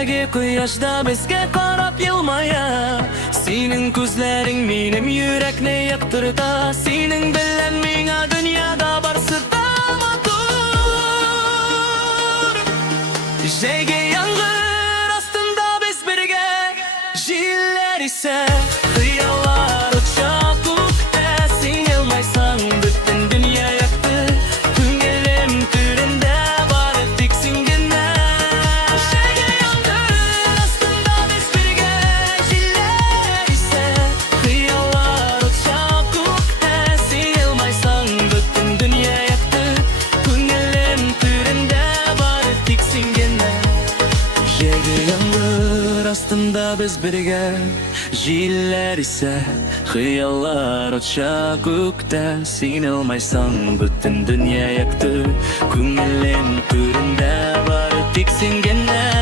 Җилдәге кояшь да безгә карап елмая. Синең күзләрең минем йөрәкне яктырта. Синең белән миңа дөньяда барсы да матур. Җәйге яңгыр астында без бергә, җилләр исә хыяллар оча күктә. Син елмайсаң бөтен дөнья якты, күңелем түрендә бары тик син генә. Җәйге яңгыр астында без бергә, җилләр исә хыяллар оча күктә. Син елмайсаң бөтен дөнья якты, күңелем түрендә бары тик син генә. Җәйге яңгыр астында без бергә, җилләр исә хыяллар оча күктә. Син елмайсаң бөтен дөнья якты, күңелем түрендә бары тик син генә.